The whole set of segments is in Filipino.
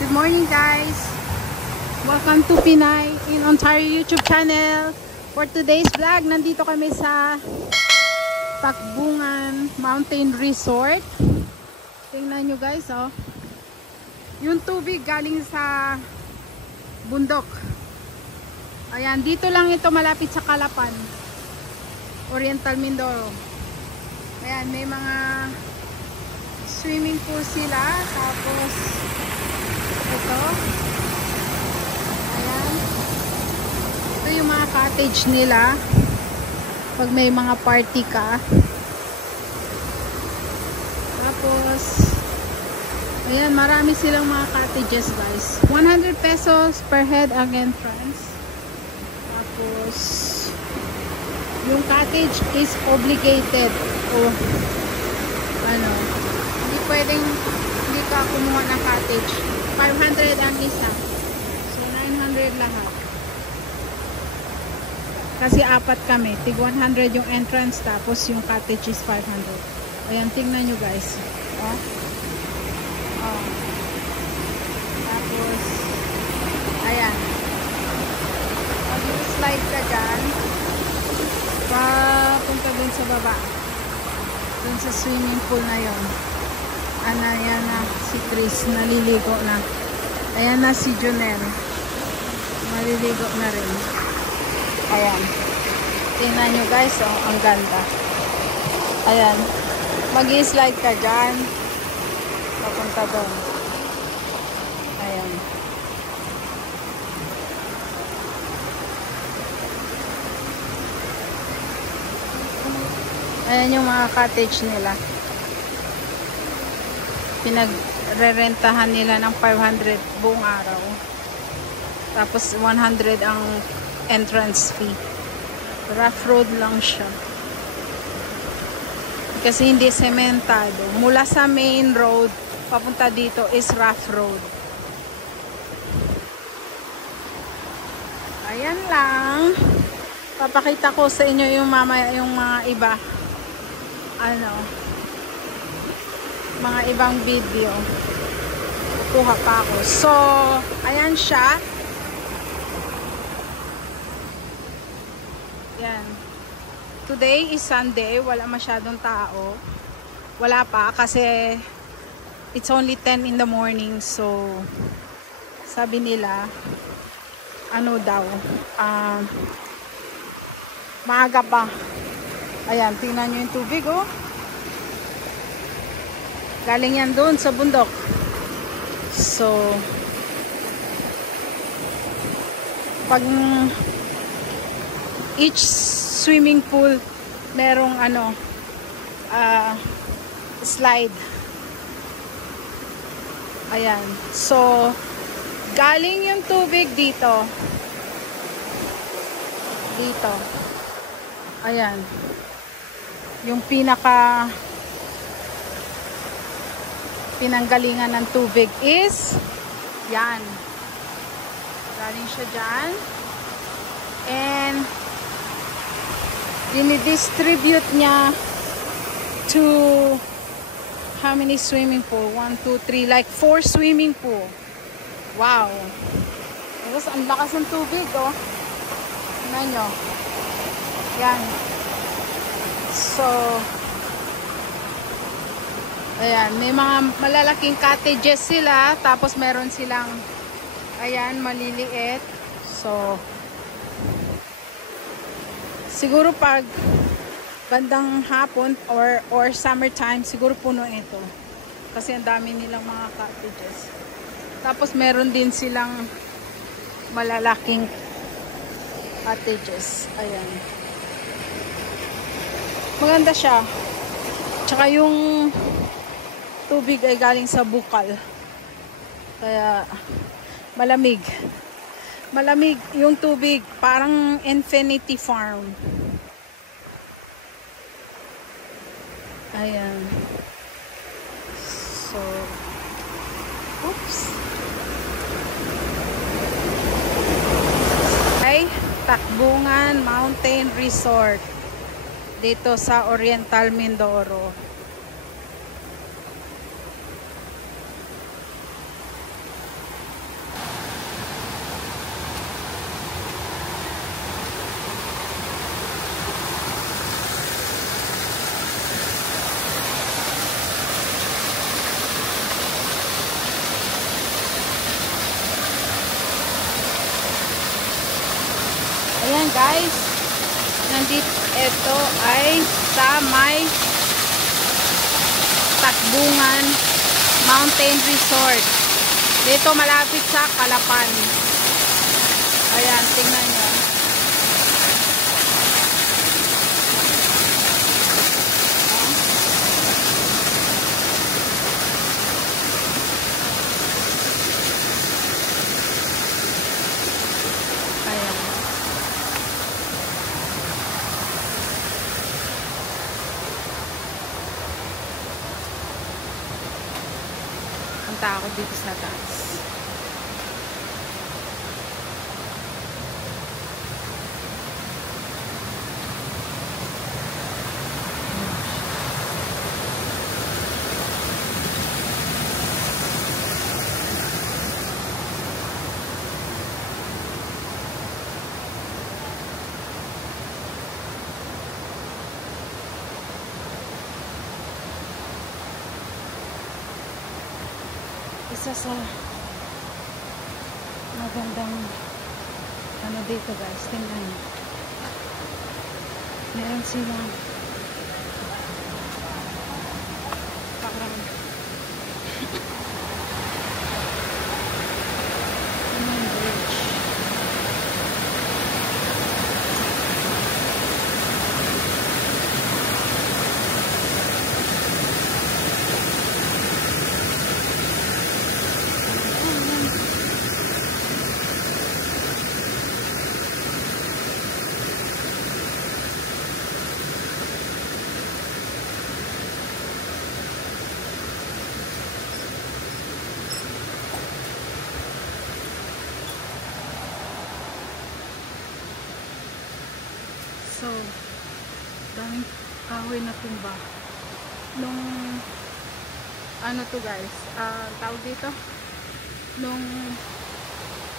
Good morning guys! Welcome to Pinay in Ontario YouTube channel. For today's vlog, nandito kami sa Takbungan Mountain Resort. Tingnan nyo guys, oh. Yung tubig galing sa bundok. Ayan, dito lang ito malapit sa Calapan, Oriental Mindoro. Ayan, may mga swimming pool sila. Tapos ito, ayan, ito yung mga cottage nila pag may mga party ka. Tapos ayan, marami silang mga cottages guys. 100 pesos per head ang entrance. Tapos yung cottage is obligated o ano, hindi pwedeng hindi ka kumuha ng cottage. 500 ang isa, so 900 lahat kasi apat kami, tig 100 yung entrance, tapos yung cottage is 500. Ayan, tingnan nyo guys, oh. Oh. Tapos ayan, mag-slide ka dyan papunta dun sa baba, dun sa swimming pool na yon. Ayan na si Chris, naliligo na. Ayan na si Jonel, maliligo na rin. Ayan, tingnan nyo guys, oh, ang ganda. Ayan, mag-i-slide ka dyan papunta doon. Ayan. Ayan yung mga cottage nila. Pinagre-rentahan nila ng 500 buong araw. Tapos 100 ang entrance fee. Rough road lang siya. Kasi hindi sementado. Mula sa main road papunta dito is rough road. Ayan lang. Papakita ko sa inyo yung mamaya yung mga iba. Ano, mga ibang video. Kuha pa ako. So, ayan siya. Yan. Today is Sunday. Wala masyadong tao. Wala pa kasi it's only 10 in the morning. So, sabi nila, ano daw, maaga pa. Ayan, tingnan nyo yung tubig, oh. Galing yan doon sa bundok. So, pag each swimming pool merong ano, slide. Ayan. So, galing yung tubig dito. Dito. Ayan. Yung pinanggalingan ng tubig is yan. Galing siya dyan. And dinidistribute niya to how many swimming pool? 1, 2, 3, like 4 swimming pool. Wow. Tapos ang lakas ng tubig, oh. Tingnan nyo. Yan. So, ayan, may mga malalaking cottages sila, tapos meron silang, ayan, maliliit. So, siguro pag bandang hapon or summertime, siguro puno ito. Kasi ang dami nilang mga cottages. Tapos meron din silang malalaking cottages. Ayan. Maganda siya. Tsaka yung tubig ay galing sa bukal. Kaya malamig. Malamig yung tubig. Parang infinity farm. Ayan. So, oops. Ay, Takbungan Mountain Resort. Dito sa Oriental Mindoro. guys, nandito, ito ay sa may Takbungan Mountain Resort. Dito malapit sa Calapan. Ayan, tingnan nyo. Punta ako dito sa taas. Isa sa magandang ano dito guys, tingnan nyo. Meron silang parang bridge. So, daming kahoy na tumba. Nung, ano to guys, tawag dito, nung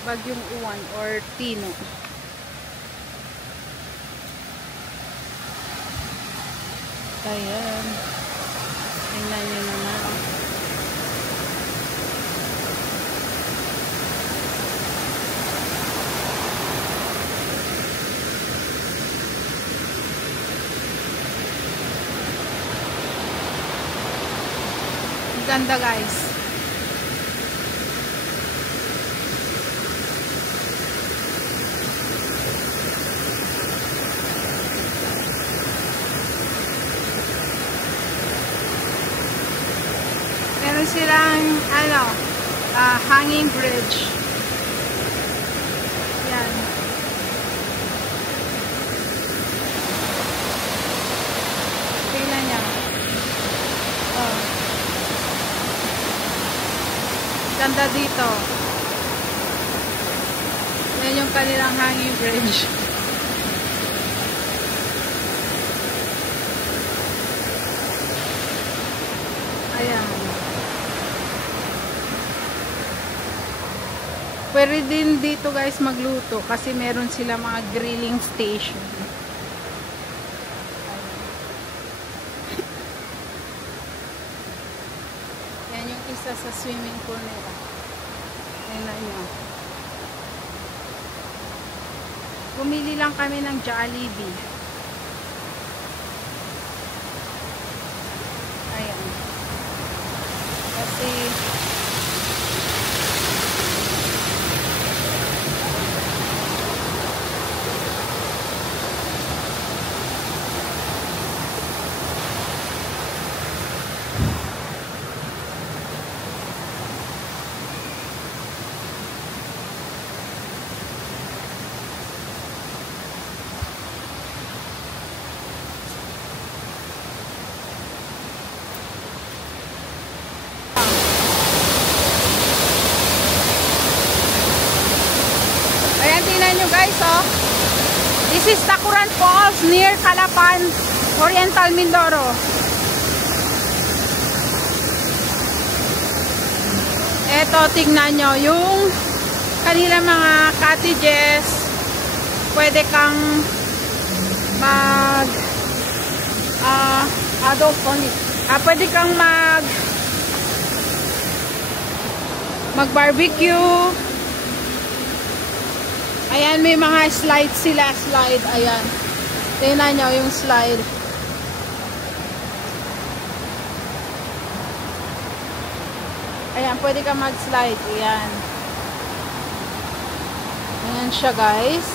bagyong Uwan or Tino. Ayan. Tingnan nyo naman. Ganda guys. Meron silang ano, hanging bridge. Yan. Tingnan niya. Oh. Ganda dito. Yan yung kanilang hanging bridge. Ayan. Pwede din dito guys magluto kasi meron sila mga grilling station. Yan yung isa sa swimming pool nila. Tingnan nyo. Bumili lang kami ng Jollibee. Ayan. Kasi nyo guys, oh. This is Tacuran Falls near Calapan, Oriental Mindoro. Eto, tignan nyo yung kanila mga cottages. Pwede kang mag adult only. Pwede kang mag barbecue. Ayan, may mga slide sila. Slide, ayan. Tingnan nyo yung slide. Ayan, pwede ka mag-slide. Ayan. Ayan siya, guys.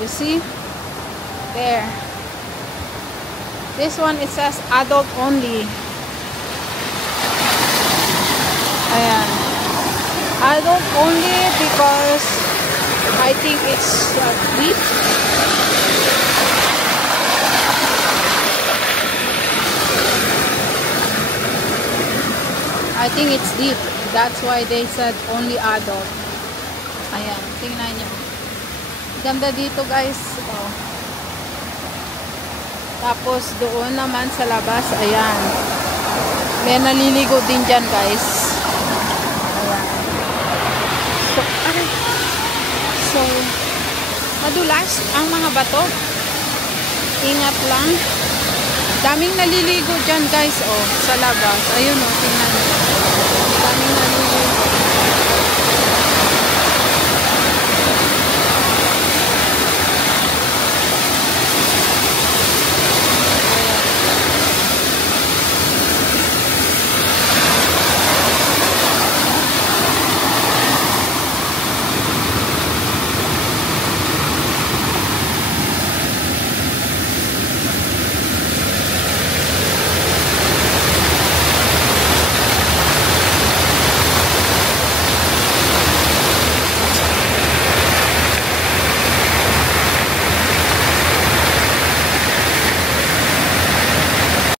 You see? There. This one, it says adult only. Ayan. Adult only because I think it's deep. I think it's deep. That's why they said only adult. Ayan, tingnan nyo. Ganda dito, guys. Oh. Tapos doon naman sa labas, ayan. May naliligo din dyan, guys. Ayan. So, madulas ang mga bato. Ingat lang. Daming naliligo dyan, guys, oh, sa labas. Ayun, oh, tingnan nyo.